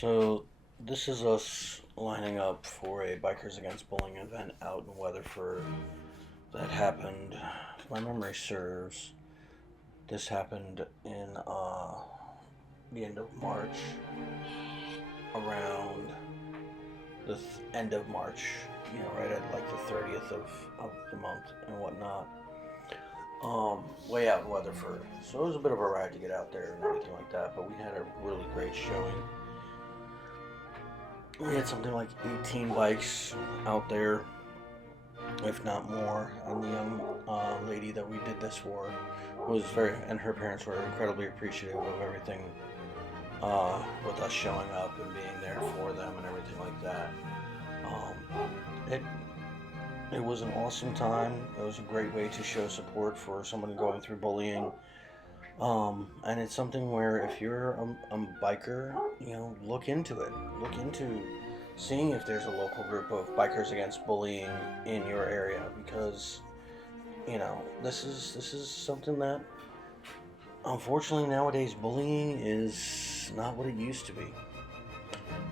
So this is us lining up for a Bikers Against Bullying event out in Weatherford that happened, if my memory serves, this happened in the end of March, around the end of March, right at like the 30th of the month and whatnot. Way out in Weatherford. So it was a bit of a ride to get out there and everything like that, but we had a really great showing. We had something like 18 bikes out there, if not more, and the young lady that we did this for and her parents were incredibly appreciative of everything, with us showing up and being there for them and everything like that. It it was an awesome time. It was a great way to show support for someone going through bullying. And it's something where if you're a biker, look into it. Look into seeing if there's a local group of bikers against bullying in your area, because this is something that unfortunately nowadays bullying is not what it used to be.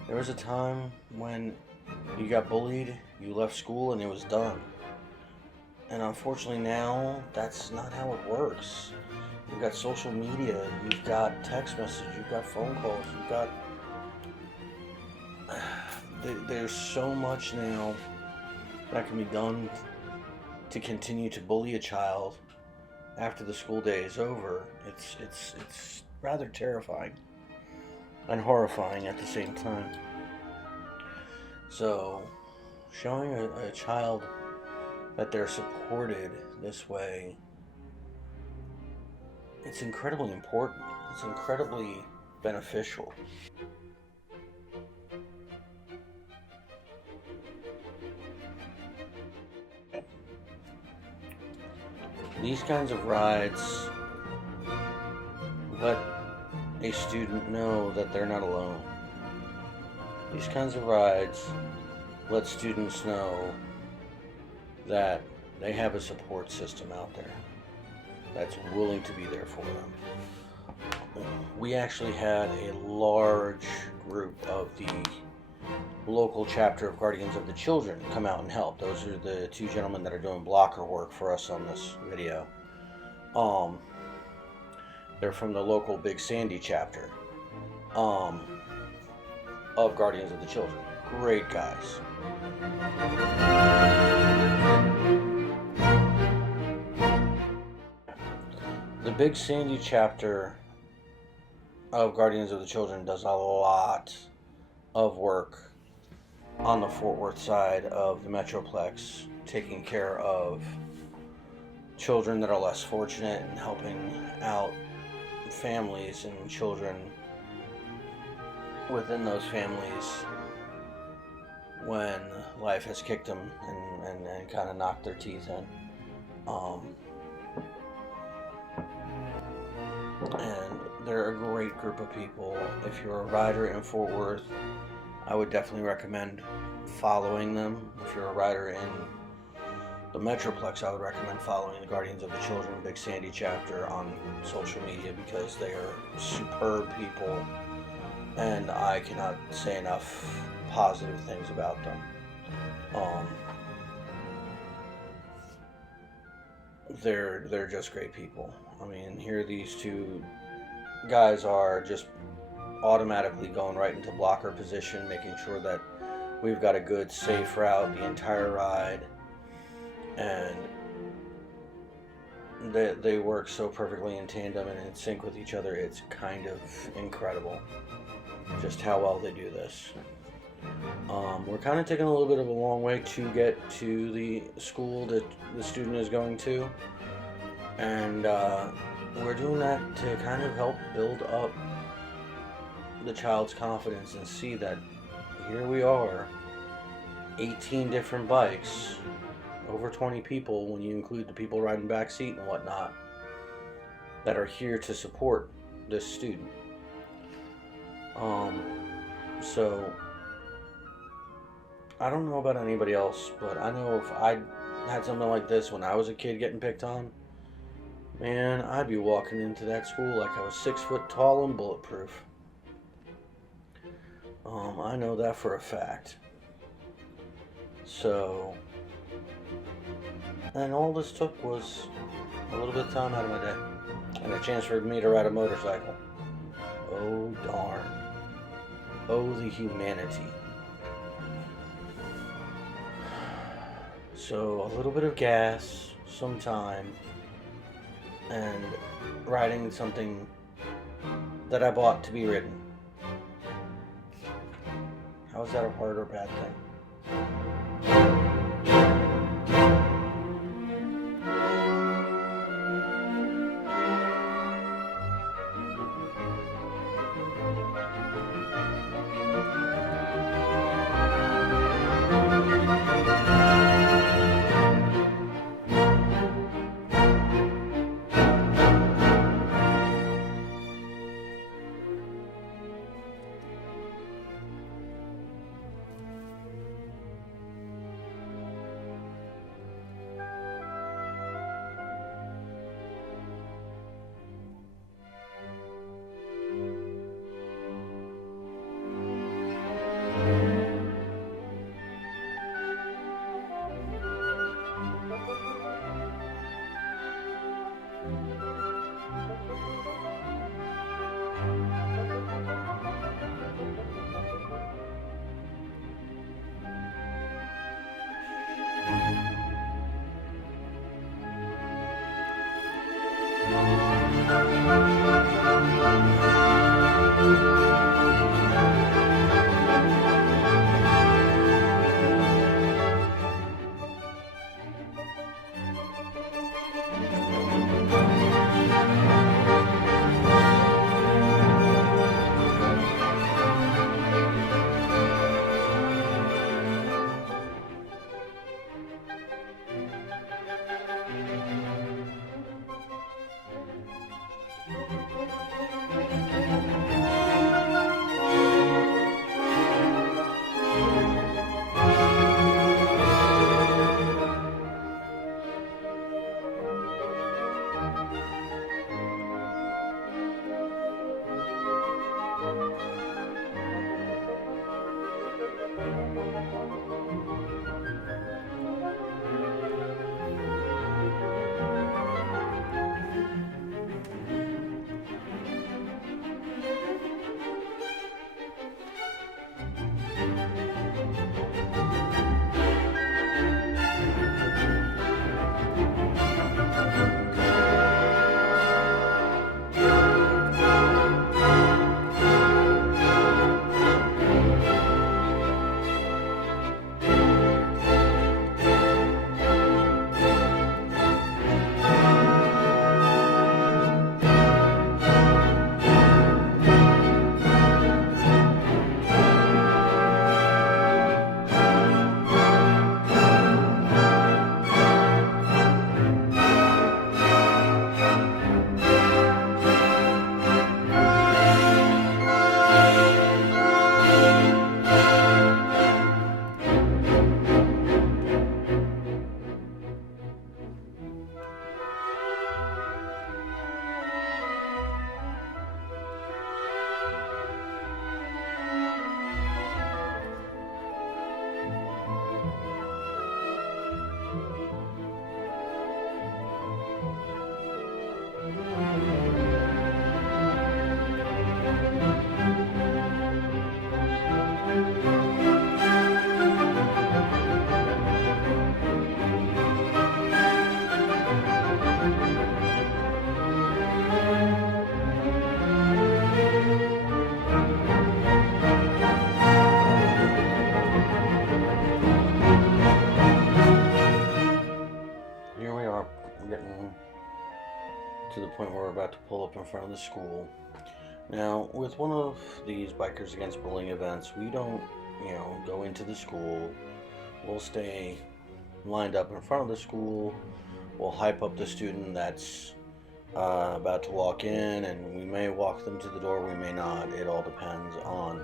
There was a time when you got bullied, you left school, and it was done. And unfortunately now that's not how it works. You've got social media, you've got text message, you've got phone calls, you've got there's so much now that can be done to continue to bully a child after the school day is over. It's rather terrifying and horrifying at the same time. So showing a child that they're supported this way, it's incredibly important. It's incredibly beneficial. These kinds of rides let a student know that they're not alone. These kinds of rides let students know that they have a support system out there that's willing to be there for them. We actually had a large group of the local chapter of Guardians of the Children come out and help. Those are the two gentlemen that are doing blocker work for us on this video. They're from the local Big Sandy chapter of Guardians of the Children. Great guys. The Big Sandy chapter of Guardians of the Children does a lot of work on the Fort Worth side of the Metroplex, taking care of children that are less fortunate and helping out families and children within those families when life has kicked them and kind of knocked their teeth in. And they're a great group of people. If you're a rider in Fort Worth, I would definitely recommend following them. If you're a rider in the Metroplex, I would recommend following the Guardians of the Children Big Sandy chapter on social media, because they are superb people and I cannot say enough positive things about them. They're just great people. I mean, here these two guys are just automatically going right into blocker position, making sure that we've got a good, safe route the entire ride, and they work so perfectly in tandem and in sync with each other. It's kind of incredible just how well they do this. We're kind of taking a little bit of a long way to get to the school that the student is going to, and we're doing that to kind of help build up the child's confidence and see that here we are, 18 different bikes, over 20 people when you include the people riding back seat and whatnot, that are here to support this student. So I don't know about anybody else, but I know if I had something like this when I was a kid getting picked on, man, I'd be walking into that school like I was 6 foot tall and bulletproof. I know that for a fact. So, and all this took was a little bit of time out of my day and a chance for me to ride a motorcycle. Oh, darn. Oh, the humanity. So, a little bit of gas, some time, and riding something that I bought to be ridden. How is that a hard or bad thing? Here we are, getting to the point where we're about to pull up in front of the school. Now, with one of these Bikers Against Bullying events, we don't, go into the school. We'll stay lined up in front of the school. We'll hype up the student that's about to walk in, and we may walk them to the door, we may not. It all depends on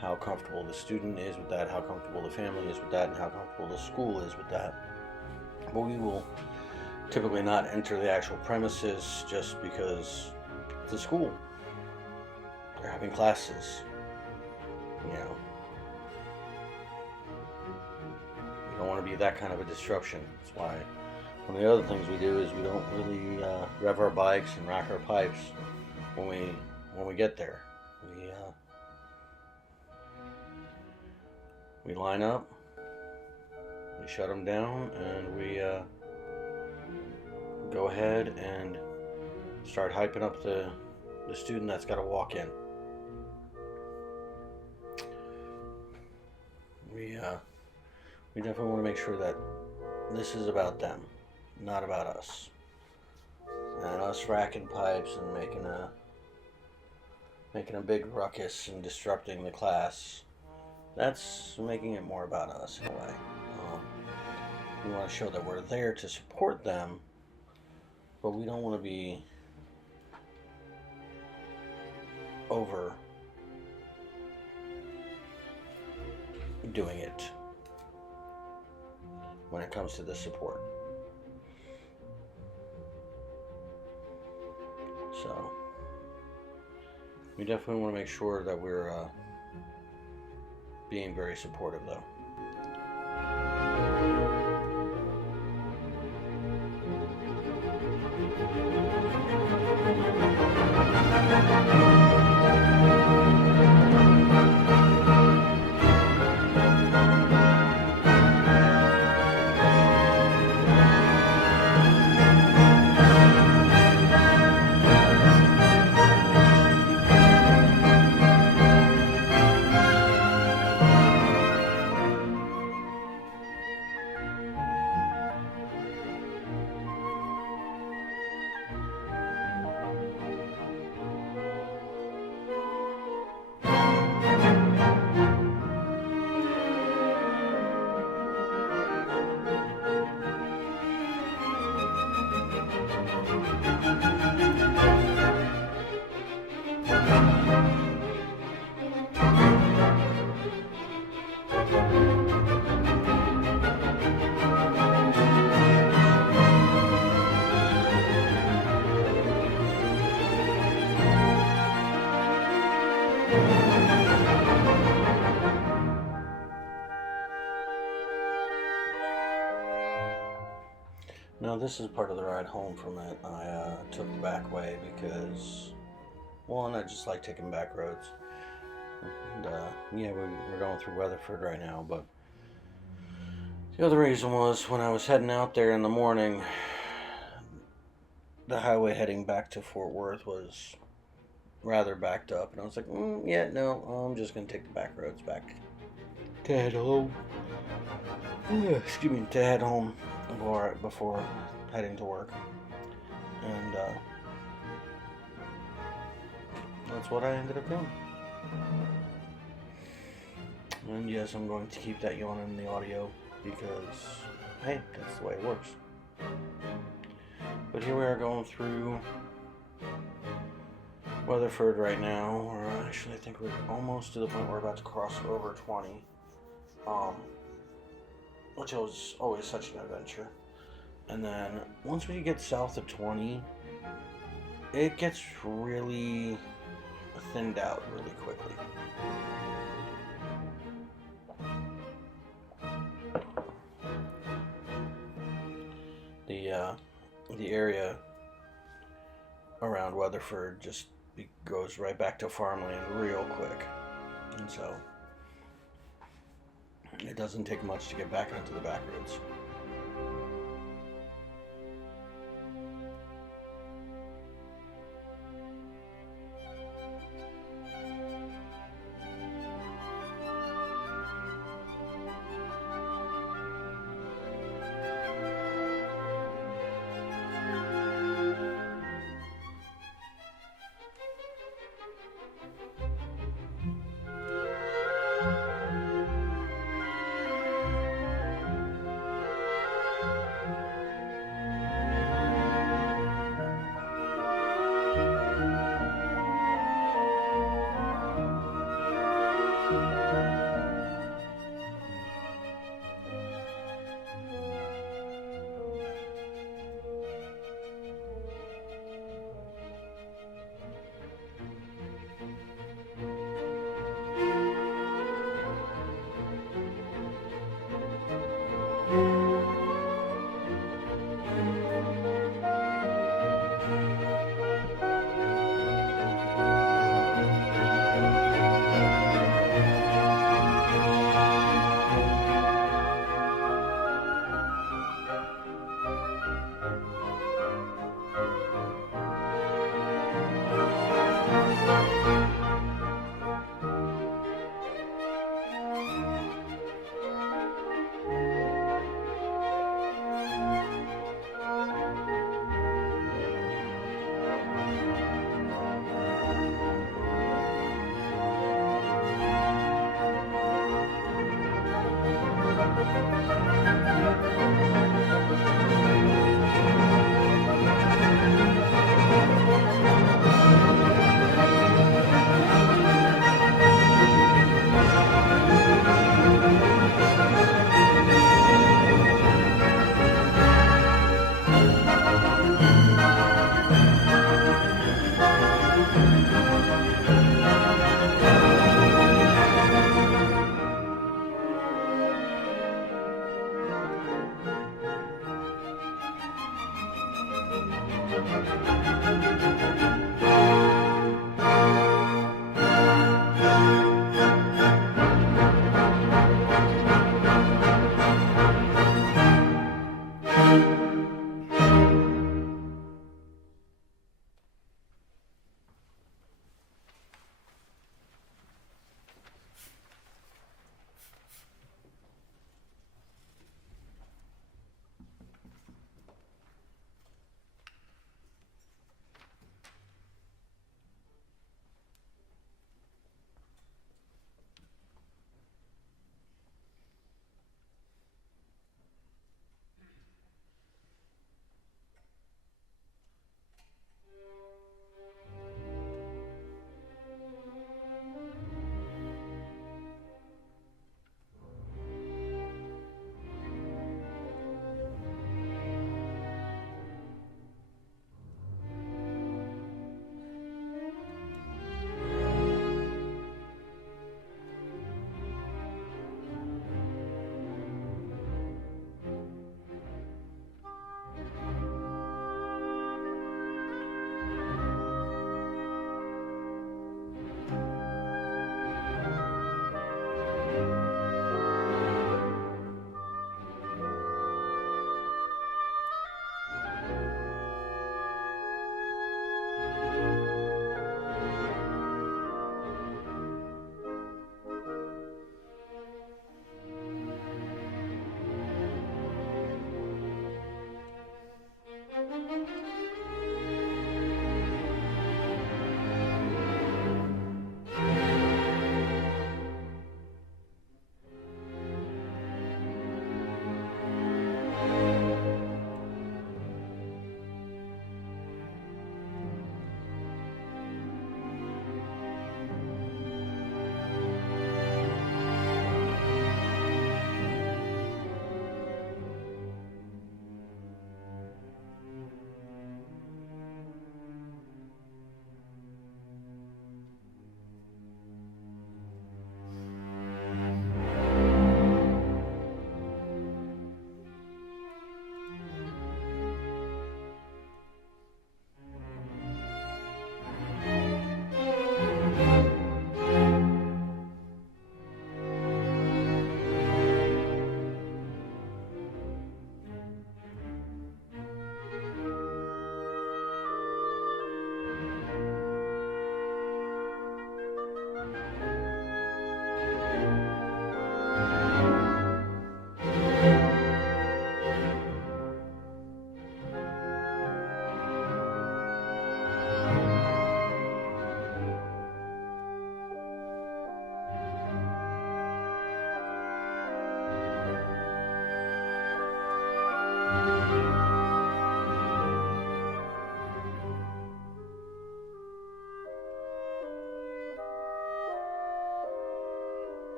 how comfortable the student is with that, how comfortable the family is with that, and how comfortable the school is with that. But we will typically not enter the actual premises just because it's a school. They're having classes. you know, we don't want to be that kind of a disruption. That's why one of the other things we do is we don't really rev our bikes and rack our pipes when we get there. We line up, we shut them down, and we go ahead and start hyping up the student that's got to walk in. We definitely want to make sure that this is about them, not about us. And us racking pipes and making a big ruckus and disrupting the class, that's making it more about us in a way. We want to show that we're there to support them, but we don't want to be over doing it when it comes to the support. So we definitely want to make sure that we're being very supportive, though. Now this is part of the ride home from it. I took the back way because, one, I just like taking back roads. And yeah, we're going through Weatherford right now, but the other reason was when I was heading out there in the morning, the highway heading back to Fort Worth was rather backed up, and I was like, yeah, no, I'm just going to take the back roads back to head home. Excuse me, to head home before heading to work. And that's what I ended up doing. And yes, I'm going to keep that yawn in the audio because, hey, that's the way it works. But here we are going through Weatherford right now. Or actually, I think we're almost to the point where we're about to cross over 20. Which was always such an adventure. And then once we get south of 20, it gets really thinned out really quickly. The area around Weatherford just goes right back to farmland real quick, and so it doesn't take much to get back onto the back roads.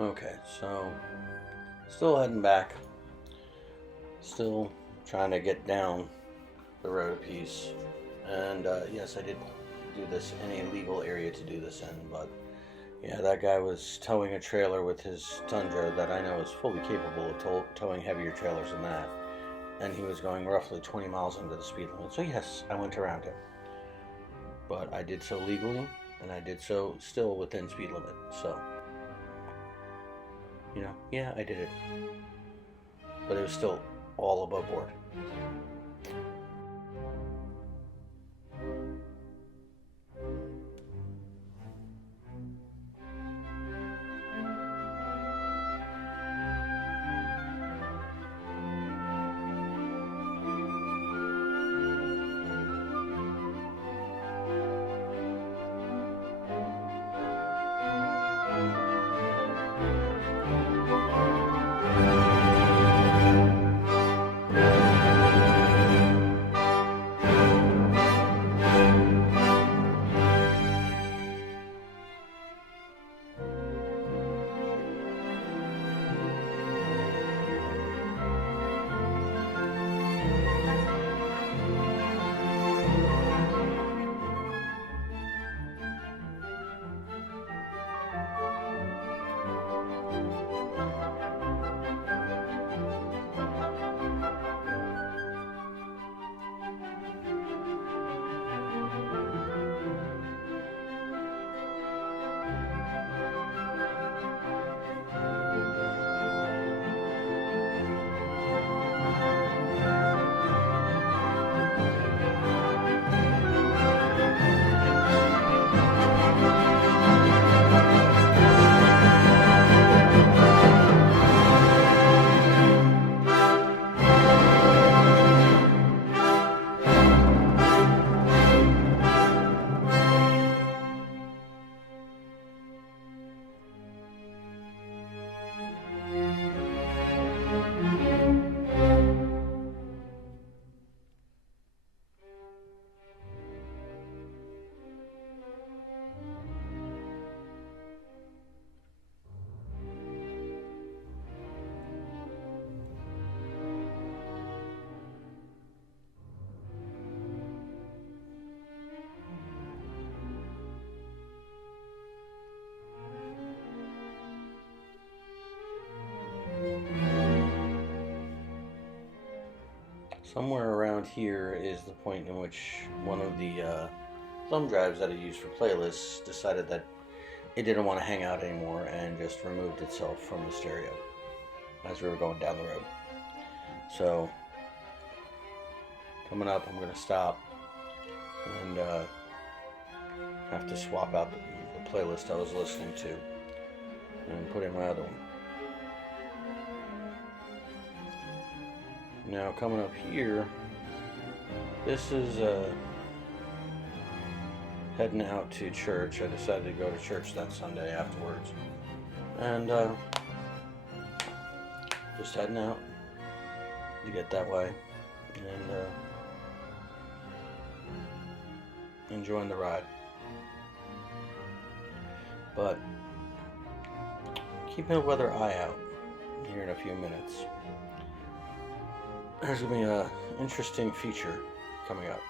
Okay, so still heading back. Still trying to get down the road a piece. And yes, I did do this in a legal area to do this in, but yeah, that guy was towing a trailer with his Tundra that I know is fully capable of towing heavier trailers than that. And he was going roughly 20 miles under the speed limit. So yes, I went around him. But I did so legally, and I did so still within speed limit. So, yeah, I did it. But it was still all above board. somewhere around here is the point in which one of the thumb drives that I use for playlists decided that it didn't want to hang out anymore and just removed itself from the stereo as we were going down the road. So coming up, I'm going to stop and have to swap out the playlist I was listening to and put in my other one. Now coming up here, this is heading out to church. I decided to go to church that Sunday afterwards, and just heading out to get that way and enjoying the ride. But keeping a weather eye out here in a few minutes. There's going to be an interesting feature coming up.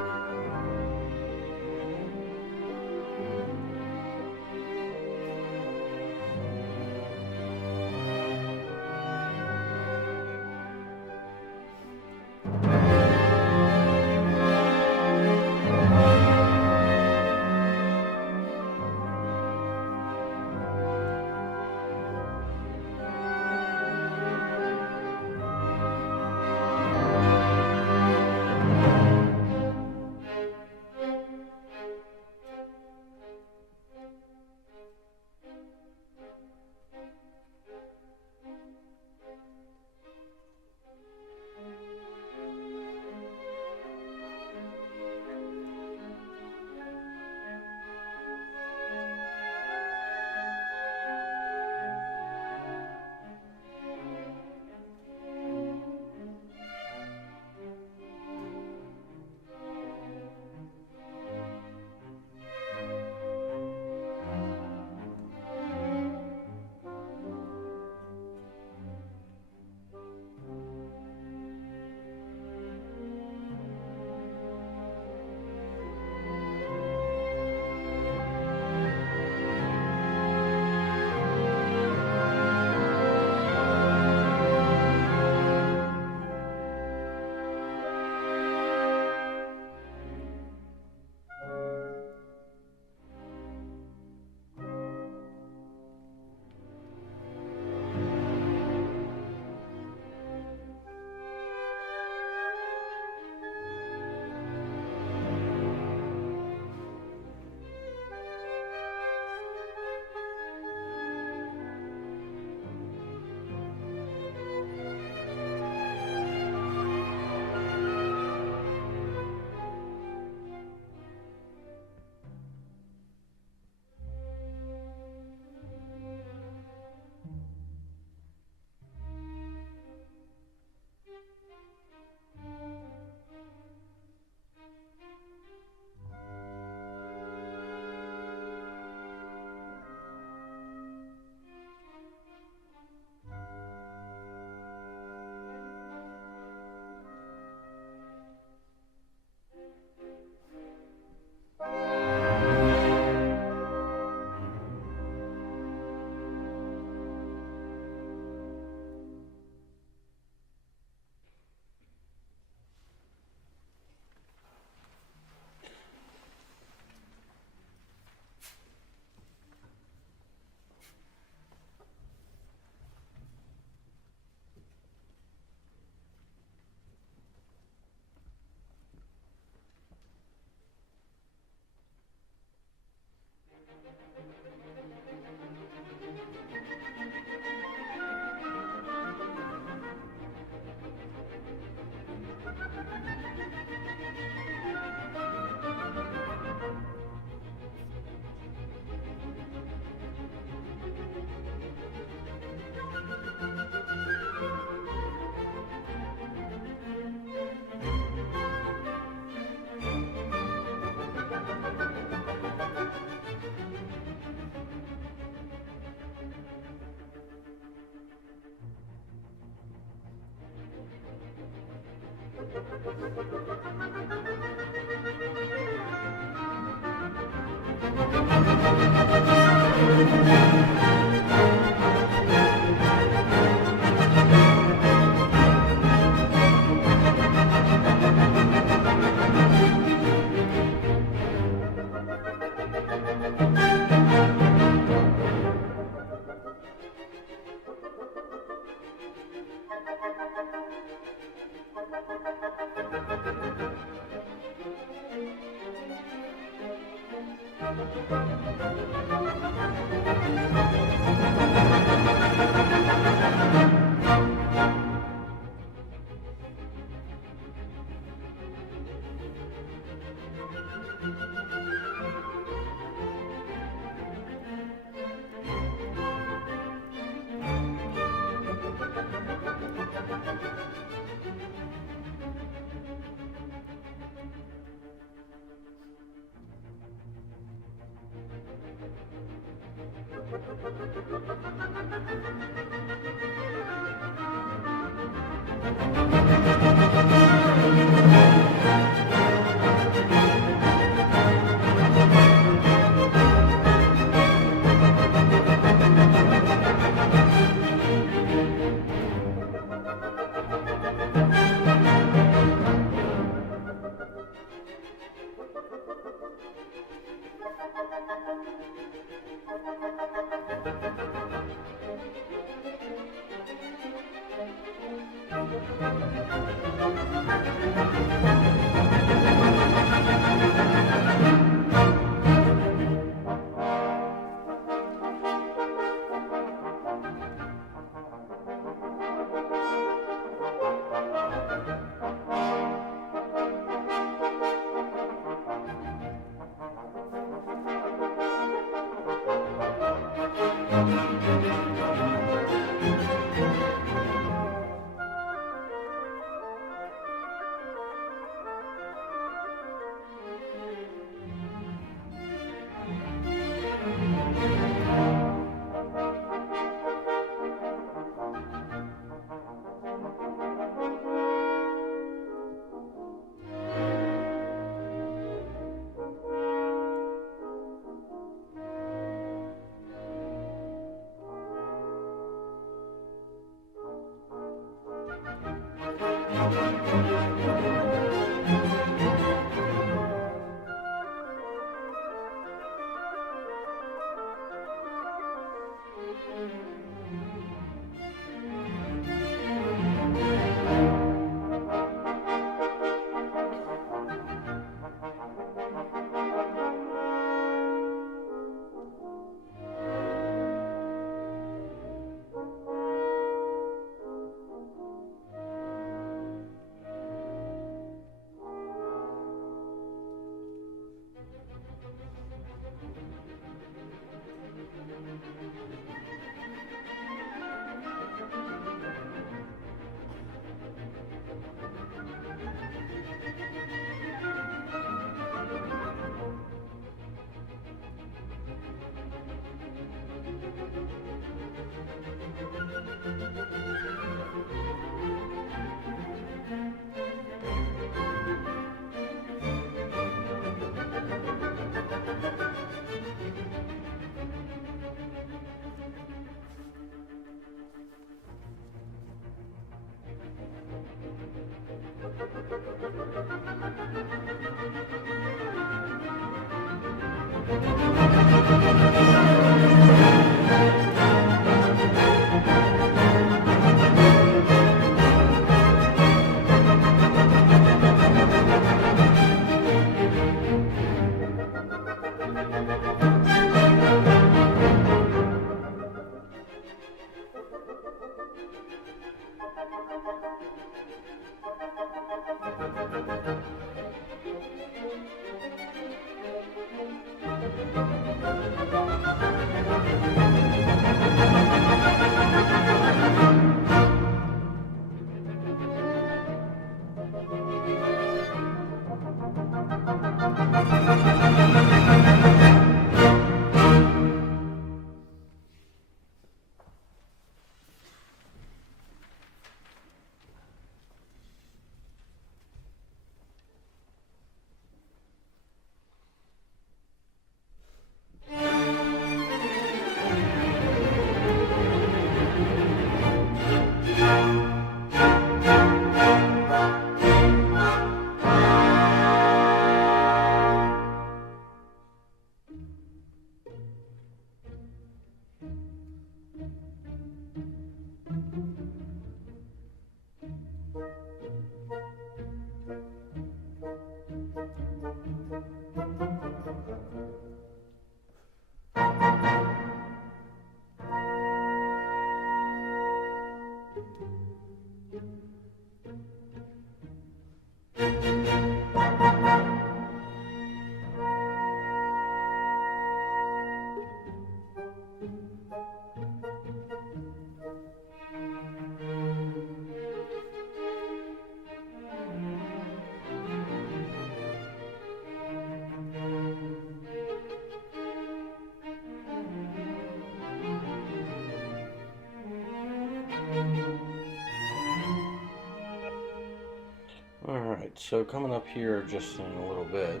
So coming up here just in a little bit,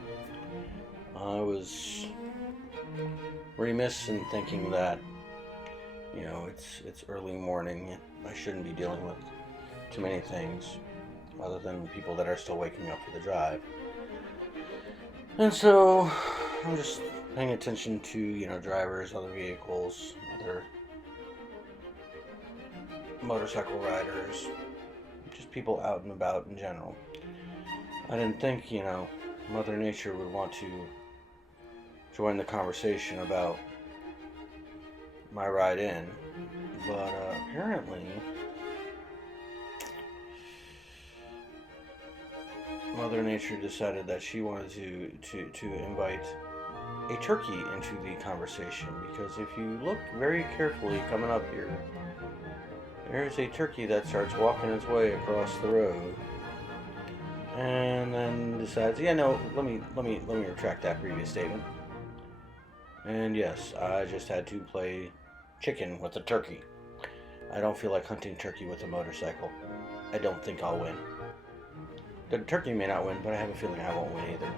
I was remiss in thinking that, it's early morning. I shouldn't be dealing with too many things other than people that are still waking up for the drive. And so I'm just paying attention to, drivers, other vehicles, other motorcycle riders, just people out and about in general. I didn't think, Mother Nature would want to join the conversation about my ride in, but apparently Mother Nature decided that she wanted to invite a turkey into the conversation, because if you look very carefully coming up here, there's a turkey that starts walking its way across the road, and then decides, let me retract that previous statement. And yes, I just had to play chicken with a turkey. I don't feel like hunting turkey with a motorcycle. I don't think I'll win. The turkey may not win, but I have a feeling I won't win either.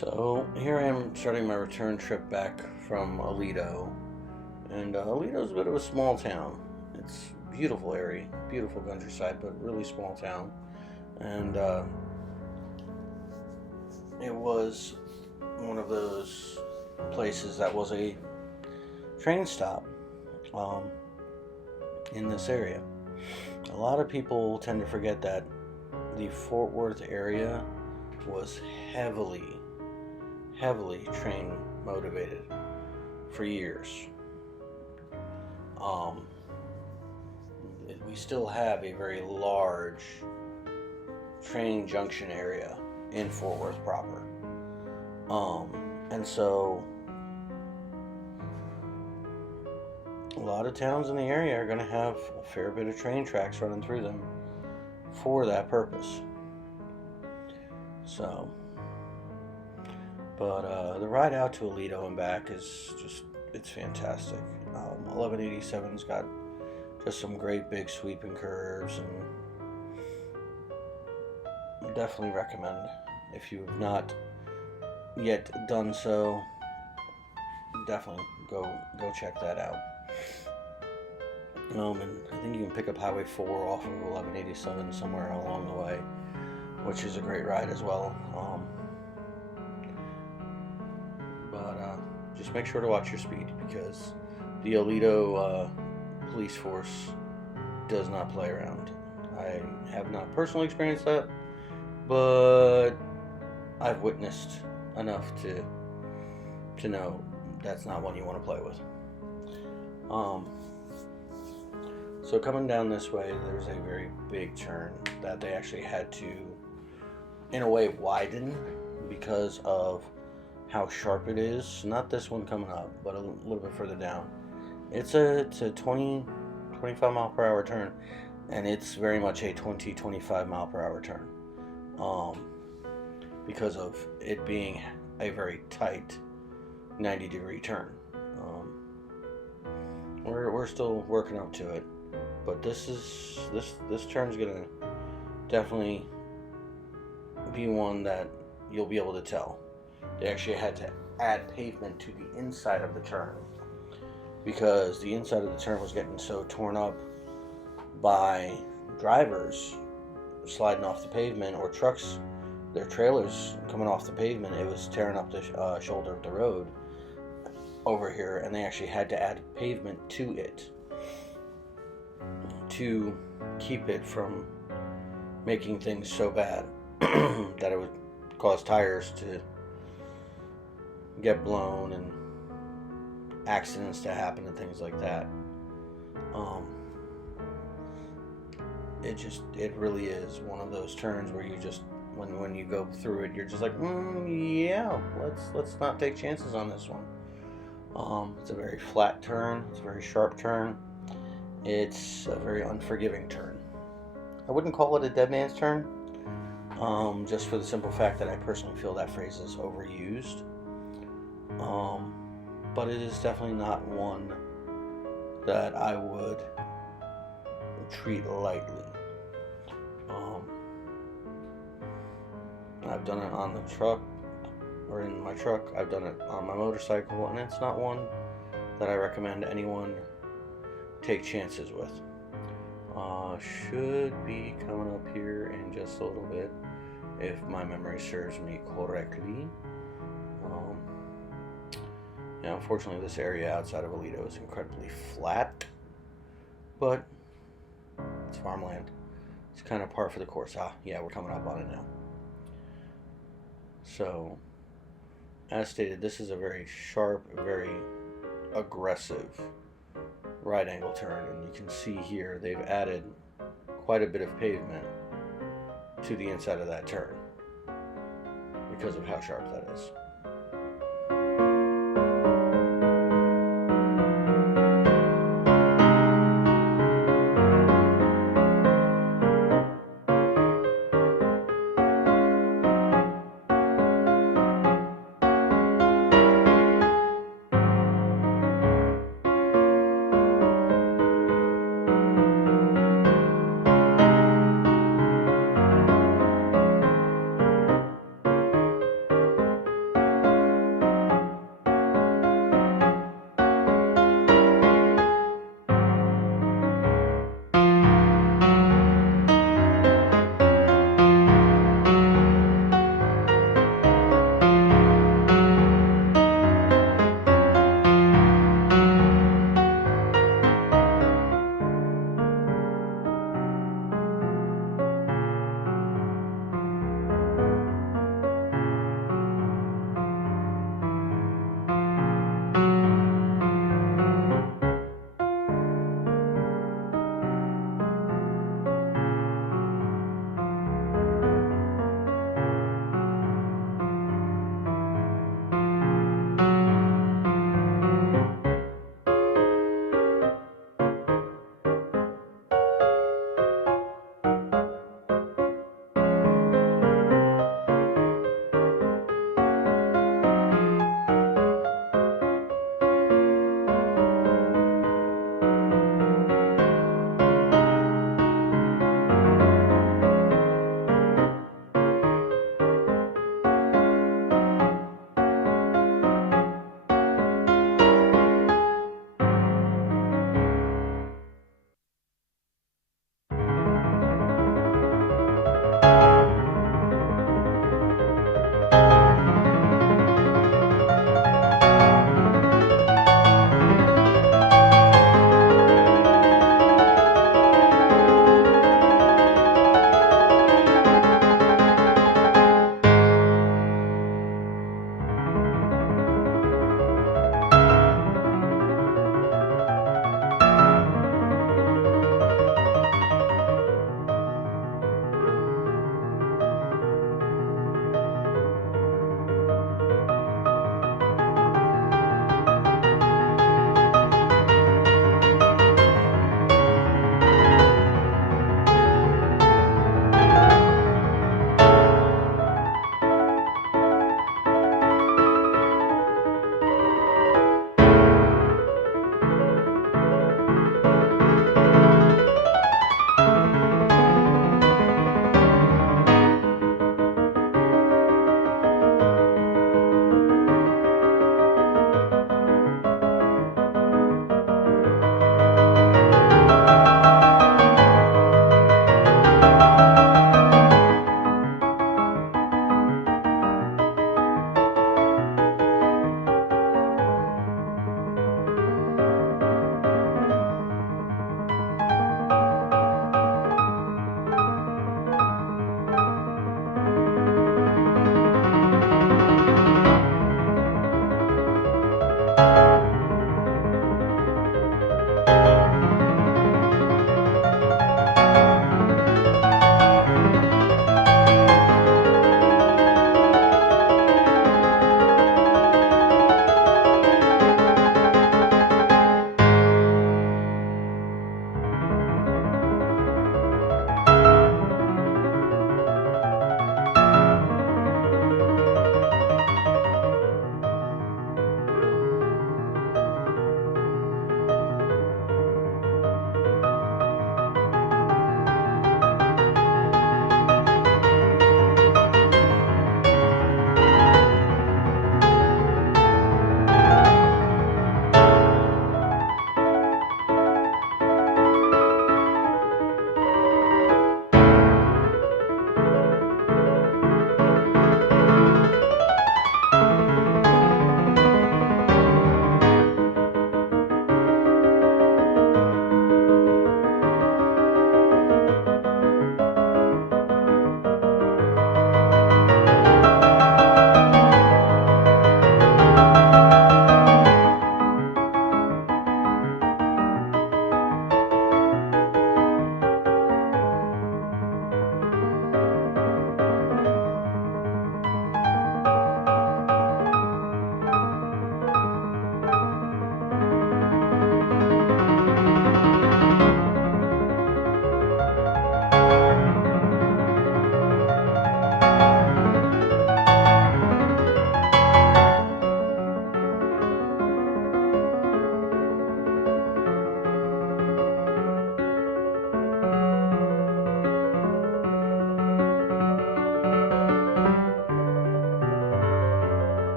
So here I am starting my return trip back from Aledo, and Aledo's a bit of a small town. It's a beautiful area, beautiful countryside, but really small town. And it was one of those places that was a train stop um, in this area. A lot of people tend to forget that the Fort Worth area was heavily train motivated for years. Um, we still have a very large train junction area in Fort Worth proper. And so a lot of towns in the area are going to have a fair bit of train tracks running through them for that purpose. So, but the ride out to Aledo and back is it's fantastic. 1187's got just some great big sweeping curves, and definitely recommend if you have not yet done so. Definitely go check that out. And I think you can pick up Highway 4 off of 1187 somewhere along the way, which is a great ride as well. But just make sure to watch your speed, because the Aledo police force does not play around. I have not personally experienced that, but I've witnessed enough to know that's not one you want to play with. So coming down this way, there's a very big turn that they actually had to, in a way, widen because of how sharp it is. Not this one coming up, but a little bit further down. It's a 25 mile per hour turn, and it's very much a 25 mile per hour turn, because of it being a very tight 90-degree turn. We're still working up to it, but this turn's gonna definitely be one that you'll be able to tell. They actually had to add pavement to the inside of the turn, because the inside of the turn was getting so torn up by drivers sliding off the pavement, or trucks, their trailers coming off the pavement. It was tearing up the shoulder of the road over here, and they actually had to add pavement to it to keep it from making things so bad that it would cause tires to get blown and accidents to happen and things like that. It really is one of those turns where you just, when you go through it, you're just like, yeah, let's not take chances on this one. It's a very flat turn. It's a very sharp turn. It's a very unforgiving turn. I wouldn't call it a dead man's turn, just for the simple fact that I personally feel that phrase is overused. But it is definitely not one that I would treat lightly. I've done it on the truck, or in my truck. I've done it on my motorcycle, and it's not one that I recommend anyone take chances with. Should be coming up here in just a little bit, if my memory serves me correctly. Unfortunately, this area outside of Aledo is incredibly flat, but it's farmland. It's kind of par for the course. Yeah, we're coming up on it now. So, as stated, this is a very sharp, very aggressive right angle turn, and you can see here they've added quite a bit of pavement to the inside of that turn because of how sharp that is.